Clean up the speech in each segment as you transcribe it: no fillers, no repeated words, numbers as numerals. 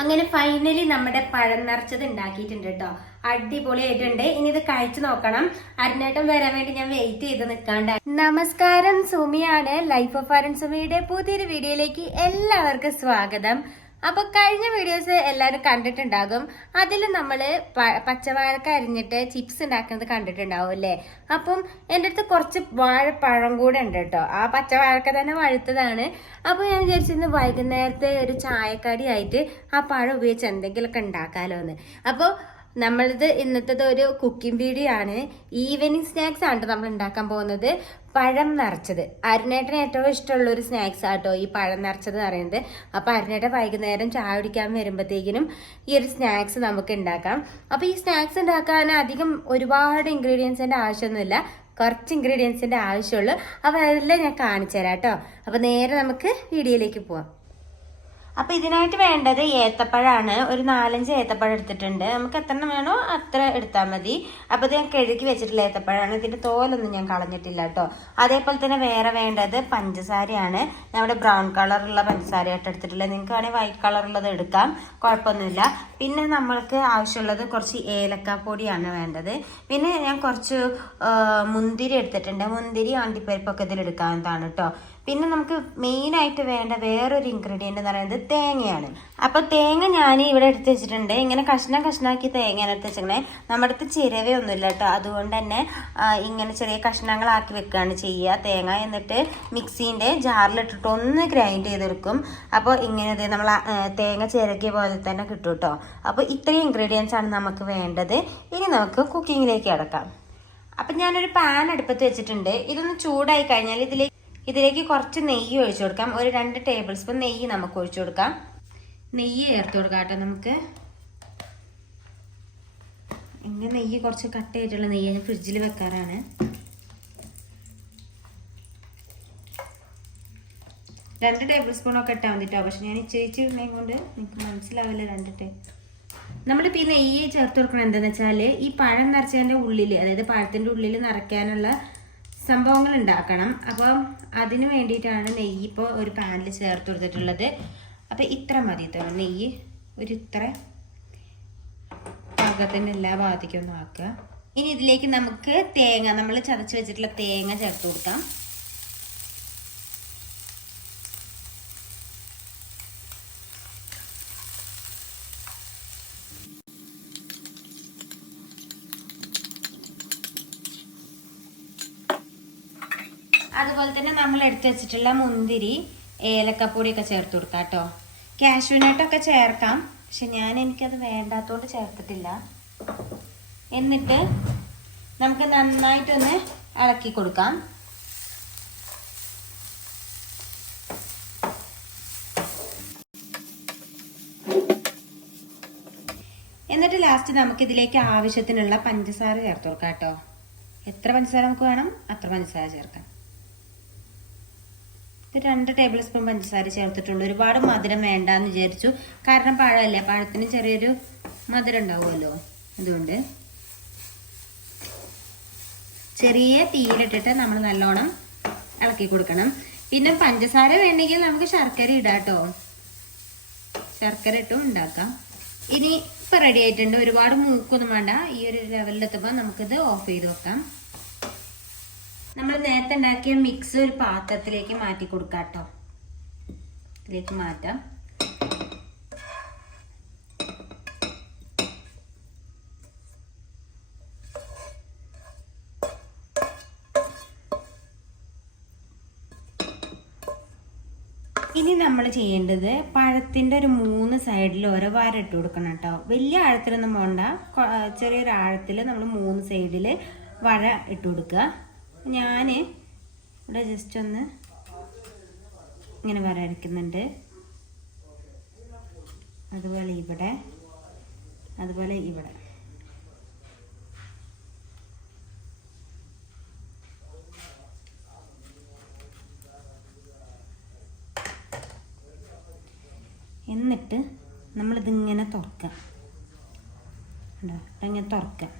അങ്ങനെ ഫൈനലി നമ്മുടെ പഴം നിറച്ചത് ഉണ്ടാക്കിയിട്ടുണ്ട് കേട്ടോ. അടിപൊളിയായിട്ടുണ്ട്. ഇനി ഇത് കഴിച്ചു നോക്കണം. അരുണേട്ടൻ വരാൻ വേണ്ടി ഞാൻ വെയിറ്റ് ചെയ്ത് നിൽക്കാണ്ട്. നമസ്കാരം, സുമിയാണ്. ലൈഫ് ഓഫ് അരുൺ സുമിയുടെ പുതിയൊരു വീഡിയോയിലേക്ക് എല്ലാവർക്കും സ്വാഗതം. അപ്പൊ കഴിഞ്ഞ വീഡിയോസ് എല്ലാവരും കണ്ടിട്ടുണ്ടാകും. അതിൽ നമ്മള് പച്ചവാഴക്ക അരിഞ്ഞിട്ട് ചിപ്സ് ഉണ്ടാക്കുന്നത് കണ്ടിട്ടുണ്ടാവും അല്ലേ. അപ്പം എൻ്റെ അടുത്ത് കുറച്ച് വാഴപ്പഴം കൂടെ ഉണ്ട് കേട്ടോ. ആ പച്ചവാഴക്ക തന്നെ വഴുത്തതാണ്. അപ്പൊ ഞാൻ വിചാരിച്ചിരുന്നു വൈകുന്നേരത്തെ ഒരു ചായക്കടി ആയിട്ട് ആ പഴം ഉപയോഗിച്ച് എന്തെങ്കിലുമൊക്കെ ഉണ്ടാക്കാലോ എന്ന്. അപ്പോൾ നമ്മളിത് ഇന്നത്തെ ഒരു കുക്കിംഗ് വീഡിയോ ആണ്. ഈവനിങ് സ്നാക്സ് ആണ് നമ്മൾ ഉണ്ടാക്കാൻ പോകുന്നത്. പഴം നിറച്ചത് അരുണേട്ടന് ഏറ്റവും ഇഷ്ടമുള്ള ഒരു സ്നാക്സ് ആട്ടോ ഈ പഴം നിറച്ചത് എന്ന് പറയുന്നത്. അപ്പൊ അരുണേട്ടൻ വൈകുന്നേരം ചായ കുടിക്കാൻ വരുമ്പോഴത്തേക്കിനും ഈ ഒരു സ്നാക്സ് നമുക്ക് ഉണ്ടാക്കാം. അപ്പൊ ഈ സ്നാക്സ് ഉണ്ടാക്കാൻ അധികം ഒരുപാട് ഇൻഗ്രീഡിയൻസിന്റെ ആവശ്യമൊന്നുമില്ല, കുറച്ച് ഇൻഗ്രീഡിയൻസിന്റെ ആവശ്യമുള്ളൂ. അപ്പൊ അതെല്ലാം ഞാൻ കാണിച്ചു തരാം കേട്ടോ. അപ്പൊ നേരെ നമുക്ക് വീഡിയോയിലേക്ക് പോവാം. അപ്പൊ ഇതിനായിട്ട് വേണ്ടത് ഏത്തപ്പഴമാണ്. ഒരു 4-5 ഏത്തപ്പഴം എടുത്തിട്ടുണ്ട്. നമുക്ക് എത്ര വേണോ അത്ര എടുത്താൽ മതി. അപ്പൊ ഇത് ഞാൻ കഴുകി വെച്ചിട്ടുള്ള ഏത്തപ്പഴമാണ്. ഇതിന്റെ തോലൊന്നും ഞാൻ കളഞ്ഞിട്ടില്ല കേട്ടോ. അതേപോലെ തന്നെ വേറെ വേണ്ടത് പഞ്ചസാരയാണ്. നമ്മുടെ ബ്രൗൺ കളറുള്ള പഞ്ചസാരയായിട്ട് എടുത്തിട്ടുള്ളത്. നിങ്ങൾക്ക് വേണമെങ്കിൽ വൈറ്റ് കളറുള്ളത് എടുക്കാം, കുഴപ്പമൊന്നുമില്ല. പിന്നെ നമ്മൾക്ക് ആവശ്യമുള്ളത് കുറച്ച് ഏലക്കാപ്പൊടിയാണ് വേണ്ടത്. പിന്നെ ഞാൻ കുറച്ച് മുന്തിരി എടുത്തിട്ടുണ്ട്. മുന്തിരി അണ്ടിപ്പരിപ്പൊക്കെ ഇതിൽ എടുക്കാവുന്നതാണ് കേട്ടോ. പിന്നെ നമുക്ക് മെയിനായിട്ട് വേണ്ട വേറൊരു ഇൻഗ്രീഡിയൻ്റ് എന്ന് പറയുന്നത് തേങ്ങയാണ്. അപ്പോൾ തേങ്ങ ഞാൻ ഇവിടെ എടുത്ത് വെച്ചിട്ടുണ്ട്. ഇങ്ങനെ കഷ്ണാക്കി തേങ്ങയാണ് എടുത്ത് വെച്ചിരിക്കണേ. നമ്മുടെ അടുത്ത് ചിരവയൊന്നുമില്ല കേട്ടോ. അതുകൊണ്ട് തന്നെ ഇങ്ങനെ ചെറിയ കഷ്ണങ്ങളാക്കി വെക്കുകയാണ് ചെയ്യുക തേങ്ങ. എന്നിട്ട് മിക്സീൻ്റെ ജാറിലിട്ടിട്ട് ഒന്ന് ഗ്രൈൻഡ് ചെയ്തെടുക്കും. അപ്പോൾ ഇങ്ങനെ നമ്മൾ തേങ്ങ ചിരകിയ പോലെ തന്നെ കിട്ടും കേട്ടോ. അപ്പോൾ ഇത്രയും ഇൻഗ്രീഡിയൻസ് ആണ് നമുക്ക് വേണ്ടത്. ഇനി നമുക്ക് കുക്കിങ്ങിലേക്ക് കിടക്കാം. അപ്പം ഞാനൊരു പാൻ അടുപ്പത്ത് വെച്ചിട്ടുണ്ട്. ഇതൊന്ന് ചൂടായി കഴിഞ്ഞാൽ ഇതിലേക്ക് കുറച്ച് നെയ്യ് ഒഴിച്ചു കൊടുക്കാം. ഒരു 2 ടേബിൾ സ്പൂൺ നെയ്യ് നമുക്ക് ഒഴിച്ചു കൊടുക്കാം. നെയ്യ് ചേർത്ത് കൊടുക്കാം കേട്ടോ. നമുക്ക് ഇങ്ങനെ നെയ്യ് കുറച്ച് കട്ടയായിട്ടുള്ള നെയ്യ് ഞാൻ ഫ്രിഡ്ജിൽ വെക്കാറാണ്. 2 ടേബിൾ സ്പൂണൊക്കെ ഇട്ടാൽ മതിട്ടോ. പക്ഷെ ഞാൻ ഇച്ചിരി ഇടുന്നത് കൊണ്ട് നിങ്ങൾക്ക് മനസ്സിലാവില്ല 2 നമ്മളിപ്പോൾ ഈ നെയ്യ് ചേർത്ത് കൊടുക്കണം എന്താണെന്ന് വെച്ചാൽ ഈ പഴം നിറച്ചതിൻ്റെ ഉള്ളിൽ, അതായത് പഴത്തിൻ്റെ ഉള്ളിൽ നിറയ്ക്കാനുള്ള സംഭവങ്ങൾ ഉണ്ടാക്കണം. അപ്പം അതിന് വേണ്ടിയിട്ടാണ് നെയ്യ് ഇപ്പോൾ ഒരു പാനിൽ ചേർത്ത് കൊടുത്തിട്ടുള്ളത്. അപ്പം ഇത്ര മതി കേട്ടോ നെയ്യ്. ഇത്ര പാകത്തിൻ്റെ എല്ലാ ഭാഗത്തേക്കും ഒന്ന് ആക്കുക. ഇനി ഇതിലേക്ക് നമുക്ക് തേങ്ങ, നമ്മൾ ചതച്ച് വെച്ചിട്ടുള്ള തേങ്ങ ചേർത്ത് കൊടുക്കാം. അതുപോലെ തന്നെ നമ്മൾ എടുത്ത് വെച്ചിട്ടുള്ള മുന്തിരി, ഏലക്കപ്പൊടിയൊക്കെ ചേർത്ത് കൊടുക്കാം കേട്ടോ. കാഷ്യൂനട്ടൊക്കെ ചേർക്കാം, പക്ഷെ എനിക്കത് വേണ്ടാത്തതുകൊണ്ട് ചേർത്തിട്ടില്ല. എന്നിട്ട് നമുക്ക് നന്നായിട്ടൊന്ന് ഇളക്കി കൊടുക്കാം. എന്നിട്ട് ലാസ്റ്റ് നമുക്ക് ഇതിലേക്ക് ആവശ്യത്തിനുള്ള പഞ്ചസാര ചേർത്ത് കൊടുക്കാം കേട്ടോ. എത്ര പഞ്ചസാര നമുക്ക് വേണം അത്ര പഞ്ചസാര ചേർക്കാം. 2 ടേബിൾ സ്പൂൺ പഞ്ചസാര ചേർത്തിട്ടുണ്ട്. ഒരുപാട് മധുരം വേണ്ടാന്ന് വിചാരിച്ചു. കാരണം പഴമല്ലേ, പഴത്തിന് ചെറിയൊരു മധുരം ഉണ്ടാവുമല്ലോ. അതുകൊണ്ട് ചെറിയ തീയിലിട്ടിട്ട് നമ്മൾ നല്ലോണം ഇളക്കി കൊടുക്കണം. പിന്നെ പഞ്ചസാര വേണമെങ്കിൽ നമുക്ക് ശർക്കര ഇടാം കേട്ടോ. ശർക്കര ഇട്ടും ഉണ്ടാക്കാം. ഇനി ഇപ്പം റെഡി ആയിട്ടുണ്ട്. ഒരുപാട് മൂക്കൊന്നും വേണ്ട. ഈ ഒരു ലെവലിലെത്തുമ്പോൾ നമുക്കിത് ഓഫ് ചെയ്ത് വെക്കാം. നമ്മൾ നേരത്തെ ഉണ്ടാക്കിയ മിക്സ് ഒരു പാത്രത്തിലേക്ക് മാറ്റി കൊടുക്കാം കേട്ടോ. ഇതിലേക്ക് മാറ്റാം. ഇനി നമ്മൾ ചെയ്യേണ്ടത് പഴത്തിൻ്റെ ഒരു 3 സൈഡിൽ ഓരോ വര ഇട്ട് കൊടുക്കണം കേട്ടോ. വലിയ ആഴത്തിലൊന്നും പോകണ്ട. ചെറിയൊരു ആഴത്തിൽ നമ്മൾ 3 സൈഡിൽ വര ഇട്ട് കൊടുക്കുക. ഞാൻ ഇവിടെ ജസ്റ്റ് ഒന്ന് ഇങ്ങനെ വരയ്ക്കുന്നുണ്ട്. അതുപോലെ ഇവിടെ, അതുപോലെ ഇവിടെ. എന്നിട്ട് നമ്മളിതിങ്ങനെ തുറക്കാം. ഇങ്ങനെ തുറക്കാം.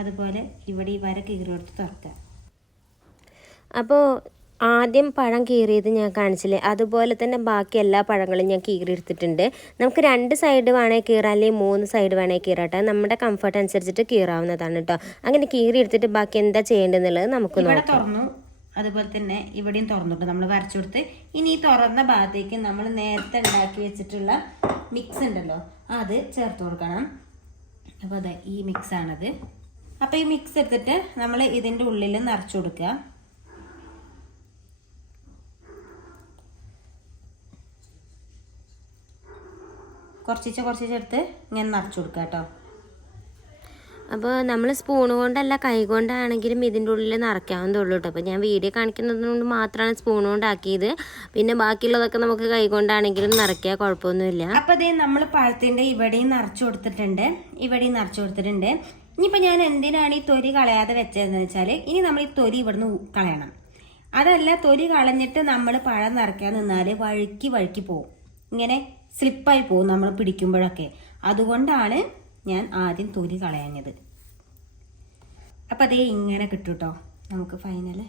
അതുപോലെ ഇവിടെ ഈ വര കീറി കൊടുത്ത് തുറക്കാം. അപ്പോൾ ആദ്യം പഴം കീറിയത് ഞാൻ കാണിച്ചില്ലേ, അതുപോലെ തന്നെ ബാക്കി എല്ലാ പഴങ്ങളും ഞാൻ കീറിയെടുത്തിട്ടുണ്ട്. നമുക്ക് 2 സൈഡ് വേണമെങ്കിൽ കീറാം, അല്ലെങ്കിൽ 3 സൈഡ് വേണമെങ്കിൽ കീറാട്ടെ. നമ്മുടെ കംഫർട്ട് അനുസരിച്ചിട്ട് കീറാവുന്നതാണ് കേട്ടോ. അങ്ങനെ കീറിയെടുത്തിട്ട് ബാക്കി എന്താ ചെയ്യേണ്ടതെന്നുള്ളത് നമുക്ക് നോക്കാം. തുറന്നു, അതുപോലെ തന്നെ ഇവിടെയും തുറന്നിട്ട് നമ്മൾ വരച്ചു കൊടുത്ത്, ഇനി ഈ തുറന്ന ഭാഗത്തേക്ക് നമ്മൾ നേരത്തെ ഉണ്ടാക്കി വെച്ചിട്ടുള്ള മിക്സ് ഉണ്ടല്ലോ അത് ചേർത്ത് കൊടുക്കണം. അപ്പോൾ അതെ ഈ മിക്സാണത്. അപ്പോൾ ഈ മിക്സ് എടുത്തിട്ട് നമ്മൾ ഇതിൻ്റെ ഉള്ളിൽ നിറച്ചു കൊടുക്കുക. കുറച്ചെടുത്ത് ഇങ്ങനെ നിറച്ചു കൊടുക്കുക കേട്ടോ. അപ്പോൾ നമ്മൾ സ്പൂൺ കൊണ്ടല്ല കൈ കൊണ്ടാണെങ്കിലും ഇതിൻ്റെ ഉള്ളിൽ നിറയ്ക്കാവുന്നതുള്ളൂ കേട്ടോ. അപ്പോൾ ഞാൻ വീഡിയോ കാണിക്കുന്നതുകൊണ്ട് മാത്രമാണ് സ്പൂൺ കൊണ്ടാക്കിയത്. പിന്നെ ബാക്കിയുള്ളതൊക്കെ നമുക്ക് കൈ കൊണ്ടാണെങ്കിലും നിറയ്ക്കുക, കുഴപ്പമൊന്നുമില്ല. അപ്പോൾ അതേ നമ്മൾ പഴത്തിൻ്റെ ഇവിടെയും നിറച്ചു കൊടുത്തിട്ടുണ്ട്. ഇനിയിപ്പോൾ ഞാൻ എന്തിനാണ് ഈ തൊലി കളയാതെ വെച്ചതെന്ന് വെച്ചാൽ, ഇനി നമ്മൾ ഈ തൊലി ഇവിടുന്ന് കളയണം. അതല്ല, തൊലി കളഞ്ഞിട്ട് നമ്മൾ പഴം നിറയ്ക്കാൻ നിന്നാൽ വഴുക്കി പോകും, ഇങ്ങനെ സ്ലിപ്പായി പോകും നമ്മൾ പിടിക്കുമ്പോഴൊക്കെ. അതുകൊണ്ടാണ് ഞാൻ ആദ്യം തൊലി കളയാഞ്ഞത്. അപ്പം അതേ ഇങ്ങനെ കിട്ടും കേട്ടോ നമുക്ക് ഫൈനല്.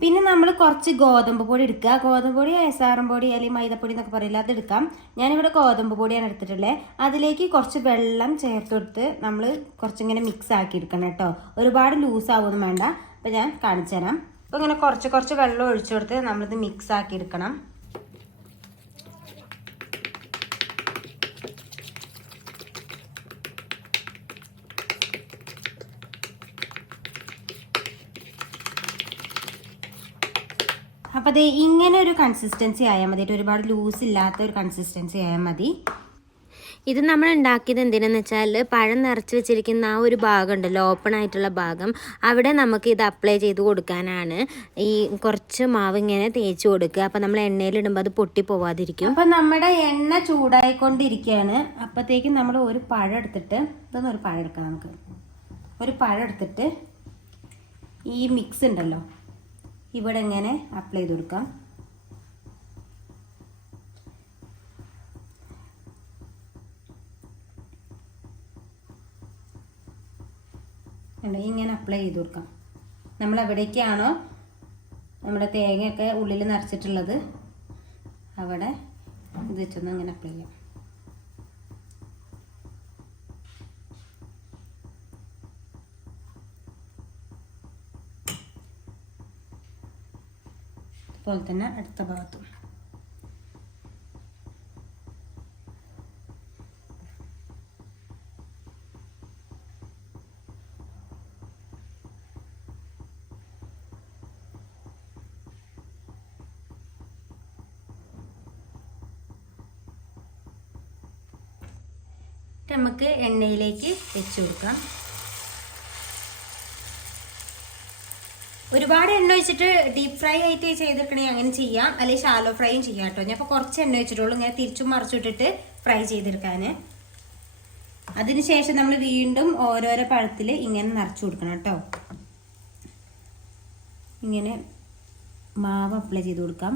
പിന്നെ നമ്മൾ കുറച്ച് ഗോതമ്പ് പൊടി എടുക്കുക. ഗോതമ്പ് പൊടി, അയസാറും പൊടി അല്ലെങ്കിൽ മൈദപ്പൊടി എന്നൊക്കെ പറയില്ല, അത് എടുക്കാം. ഞാനിവിടെ ഗോതമ്പ് പൊടിയാണ് എടുത്തിട്ടുള്ളത്. അതിലേക്ക് കുറച്ച് വെള്ളം ചേർത്ത് കൊടുത്ത് നമ്മൾ കുറച്ചിങ്ങനെ മിക്സ് ആക്കി എടുക്കണം കേട്ടോ. ഒരുപാട് ലൂസ് ആവുമൊന്നും വേണ്ട. അപ്പോൾ ഞാൻ കാണിച്ചു തരാം. അപ്പോൾ ഇങ്ങനെ കുറച്ച് വെള്ളം ഒഴിച്ചു കൊടുത്ത് നമ്മളിത് മിക്സ് ആക്കി എടുക്കണം. അപ്പോൾ അത് ഇങ്ങനെ ഒരു കൺസിസ്റ്റൻസി ആയാൽ മതി, ഒരുപാട് ലൂസ് ഇല്ലാത്ത ഒരു കൺസിസ്റ്റൻസി ആയാൽ മതി. ഇത് നമ്മൾ ഉണ്ടാക്കിയത് എന്തിനാന്ന് വെച്ചാൽ, പഴം നിറച്ച് വെച്ചിരിക്കുന്ന ആ ഒരു ഭാഗം ഉണ്ടല്ലോ, ഓപ്പൺ ആയിട്ടുള്ള ഭാഗം, അവിടെ നമുക്ക് ഇത് അപ്ലൈ ചെയ്ത് കൊടുക്കാനാണ്. ഈ കുറച്ച് മാവ് ഇങ്ങനെ തേച്ച് കൊടുക്കുക. അപ്പോൾ നമ്മൾ എണ്ണയിലിടുമ്പോൾ അത് പൊട്ടി പോവാതിരിക്കും. അപ്പം നമ്മുടെ എണ്ണ ചൂടായിക്കൊണ്ടിരിക്കുകയാണ്. അപ്പോഴത്തേക്കും നമ്മൾ ഒരു പഴം എടുത്തിട്ട്, ഇതൊന്നും ഒരു പഴം എടുക്കാം, നമുക്ക് ഒരു പഴം എടുത്തിട്ട് ഈ മിക്സ് ഉണ്ടല്ലോ ഇവിടെ ഇങ്ങനെ അപ്ലൈ ചെയ്ത് കൊടുക്കാം. ഇങ്ങനെ അപ്ലൈ ചെയ്ത് കൊടുക്കാം. നമ്മൾ എവിടേക്കാണോ നമ്മുടെ തേങ്ങയൊക്കെ ഉള്ളിൽ നിറച്ചിട്ടുള്ളത് അവിടെ ഇത് വെച്ചൊന്ന് ഇങ്ങനെ അപ്ലൈ ചെയ്യാം. അതുപോലെ തന്നെ അടുത്ത ഭാഗത്തും. നമുക്ക് എണ്ണയിലേക്ക് വെച്ച് കൊടുക്കാം. ഒരുപാട് എണ്ണ വെച്ചിട്ട് ഡീപ്പ് ഫ്രൈ ആയിട്ട് ചെയ്തെടുക്കണേ അങ്ങനെ ചെയ്യാം, അല്ലെങ്കിൽ ഷാലോ ഫ്രൈയും ചെയ്യാം കേട്ടോ. ഞാൻ ഇപ്പോൾ കുറച്ച് എണ്ണ വെച്ചിട്ടുള്ളൂ, ഇങ്ങനെ തിരിച്ചും മറിച്ചിട്ടിട്ട് ഫ്രൈ ചെയ്തെടുക്കാൻ. അതിനുശേഷം നമ്മൾ വീണ്ടും ഓരോരോ പഴത്തിൽ ഇങ്ങനെ നിറച്ചു കൊടുക്കണം കേട്ടോ. ഇങ്ങനെ മാവ് അപ്ലൈ ചെയ്ത് കൊടുക്കാം.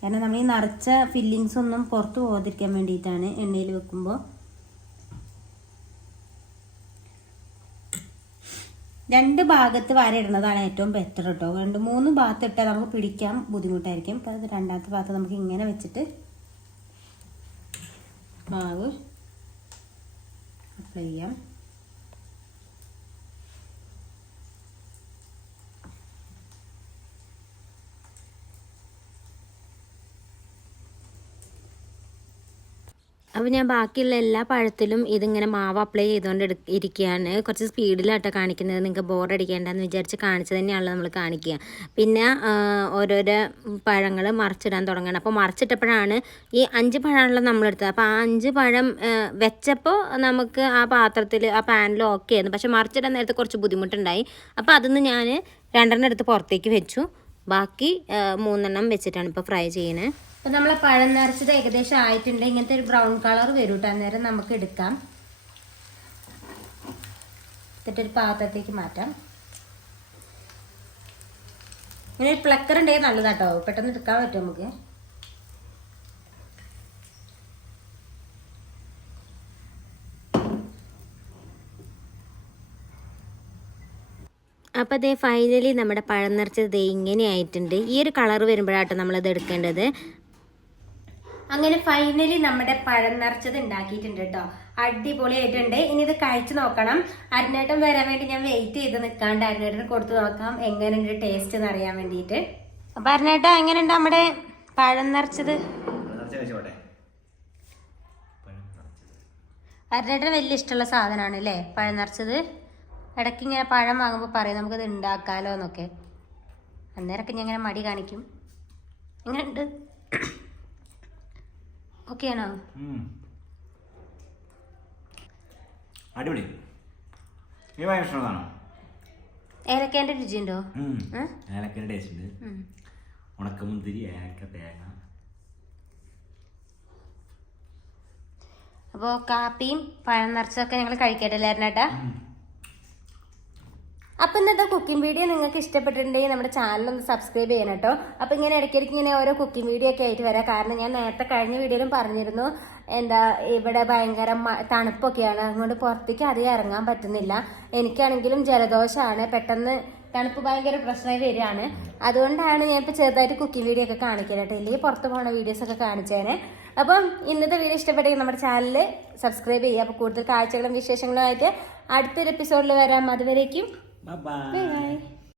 കാരണം നമ്മൾ ഈ നിറച്ച ഫില്ലിങ്സ് ഒന്നും പുറത്ത് പോകാതിരിക്കാൻ വേണ്ടിയിട്ടാണ് എണ്ണയിൽ വെക്കുമ്പോൾ. 2 ഭാഗത്ത് വരയിടുന്നതാണ് ഏറ്റവും ബെറ്റർ കേട്ടോ. 2-3 ഭാഗത്ത് ഇട്ടാൽ നമുക്ക് പിടിക്കാൻ ബുദ്ധിമുട്ടായിരിക്കും. അപ്പോൾ അത് രണ്ടാമത്തെ ഭാഗത്ത് നമുക്ക് ഇങ്ങനെ വെച്ചിട്ട് മാവ് അപ്ലൈ ചെയ്യാം. അപ്പോൾ ഞാൻ ബാക്കിയുള്ള എല്ലാ പഴത്തിലും ഇതിങ്ങനെ മാവ് അപ്ലൈ ചെയ്തുകൊണ്ട് ഇരിക്കുകയാണ്. കുറച്ച് സ്പീഡിലാട്ടോ കാണിക്കുന്നത്, നിങ്ങൾക്ക് ബോറടിക്കേണ്ടെന്ന് വിചാരിച്ച് കാണിച്ചു തന്നെയാണല്ലോ നമ്മൾ കാണിക്കുക. പിന്നെ ഓരോരോ പഴങ്ങൾ മറിച്ചിടാൻ തുടങ്ങണം. അപ്പോൾ മറിച്ചിട്ടപ്പോഴാണ് ഈ 5 പഴമാണല്ലോ നമ്മളെടുത്തത്. അപ്പോൾ ആ 5 പഴം വെച്ചപ്പോൾ നമുക്ക് ആ പാത്രത്തിൽ ആ പാനിൽ ഓക്കെ ആയിരുന്നു. പക്ഷെ മറിച്ചിടാൻ നേരത്തെ കുറച്ച് ബുദ്ധിമുട്ടുണ്ടായി. അപ്പോൾ അതിന്ന് ഞാൻ 2 എടുത്ത് പുറത്തേക്ക് വെച്ചു. ബാക്കി 3 വെച്ചിട്ടാണ് ഇപ്പോൾ ഫ്രൈ ചെയ്യുന്നത്. അപ്പോൾ നമ്മളെ പഴം നിറച്ചത് ഏകദേശം ആയിട്ടുണ്ട്. ഇങ്ങനത്തെ ഒരു ബ്രൗൺ കളർ വരും കേട്ടോ. അന്നേരം നമുക്ക് എടുക്കാം. എന്നിട്ടൊരു പാത്രത്തേക്ക് മാറ്റാം. ഇങ്ങനെ ഒരു പ്ലക്കർ ഉണ്ടെങ്കിൽ നല്ലതാട്ടോ, പെട്ടെന്ന് എടുക്കാൻ പറ്റും നമുക്ക്. അപ്പോൾ അതേ ഫൈനലി നമ്മുടെ പഴം നിറച്ചത് ദേ ഇങ്ങനെ ആയിട്ടുണ്ട്. ഈ ഒരു കളർ വരുമ്പോഴാട്ടോ നമ്മളത് എടുക്കേണ്ടത്. അങ്ങനെ ഫൈനലി നമ്മുടെ പഴം നിറച്ചത് ഉണ്ടാക്കിയിട്ടുണ്ട് കേട്ടോ. അടിപൊളിയായിട്ടുണ്ട്. ഇനി ഇത് കഴിച്ചു നോക്കണം. അരുണേട്ടൻ വരാൻ വേണ്ടി ഞാൻ വെയിറ്റ് ചെയ്ത് നിൽക്കാണ്ട് അരുണേട്ടന് കൊടുത്തു നോക്കാം എങ്ങനെയുണ്ട് ടേസ്റ്റ് എന്ന് അറിയാൻ വേണ്ടിയിട്ട്. അപ്പൊ അരുണേട്ടാ എങ്ങനെയുണ്ട് നമ്മുടെ പഴം നിറച്ചത്? അരുണേട്ടന് വലിയ ഇഷ്ടമുള്ള സാധനമാണ് അല്ലേ പഴം നിറച്ചത്. ഇടയ്ക്ക് ഇങ്ങനെ പഴം വാങ്ങുമ്പോൾ പറയും നമുക്കത് ഉണ്ടാക്കാലോ എന്നൊക്കെ. അന്നേരമൊക്കെ ഞാൻ ഇങ്ങനെ മടി കാണിക്കും. എങ്ങനെയുണ്ട്? ഓക്കെ ആണോ? അടിപൊളി. ഏലക്കേന്റെ രുചിയുണ്ടോ? ഏലക്കേന്റെ ടേസ്റ്റ് ഉണ്ട്. ഉണക്കമുന്തിരി, ഏലക്ക, തേങ്ങ. അപ്പോൾ കാപ്പിയും പഴം നിറച്ചതൊക്കെ ഞങ്ങൾ കഴിക്കട്ടല്ലേ അരുണേട്ടാ? അപ്പം ഇന്നത്തെ കുക്കിംഗ് വീഡിയോ നിങ്ങൾക്ക് ഇഷ്ടപ്പെട്ടിട്ടുണ്ടെങ്കിൽ നമ്മുടെ ചാനലൊന്ന് സബ്സ്ക്രൈബ് ചെയ്യണം കേട്ടോ. അപ്പം ഇങ്ങനെ ഇടയ്ക്കിടയ്ക്ക് ഇങ്ങനെ ഓരോ കുക്കിംഗ് വീഡിയോ ഒക്കെ ആയിട്ട് വരാം. കാരണം ഞാൻ നേരത്തെ കഴിഞ്ഞ വീഡിയോയിലും പറഞ്ഞിരുന്നു ഇവിടെ ഭയങ്കര തണുപ്പൊക്കെയാണ്, അതുകൊണ്ട് പുറത്തേക്ക് അധികം ഇറങ്ങാൻ പറ്റുന്നില്ല. എനിക്കാണെങ്കിലും ജലദോഷമാണ്, പെട്ടെന്ന് തണുപ്പ് ഭയങ്കര പ്രശ്നമായി വരികയാണ്. അതുകൊണ്ടാണ് ഞാൻ ഇപ്പോൾ ചെറുതായിട്ട് കുക്കിംഗ് വീഡിയോ ഒക്കെ കാണിക്കുന്നത് കേട്ടോ. ഇല്ലെങ്കിൽ പുറത്ത് പോകുന്ന വീഡിയോസൊക്കെ കാണിച്ചേനെ. അപ്പം ഇന്നത്തെ വീഡിയോ ഇഷ്ടപ്പെട്ടെങ്കിൽ നമ്മുടെ ചാനൽ സബ്സ്ക്രൈബ് ചെയ്യുക. അപ്പോൾ കൂടുതൽ കാഴ്ചകളും വിശേഷങ്ങളും ആയിട്ട് അടുത്തൊരു എപ്പിസോഡിൽ വരാം. അതുവരേക്കും Bye-bye.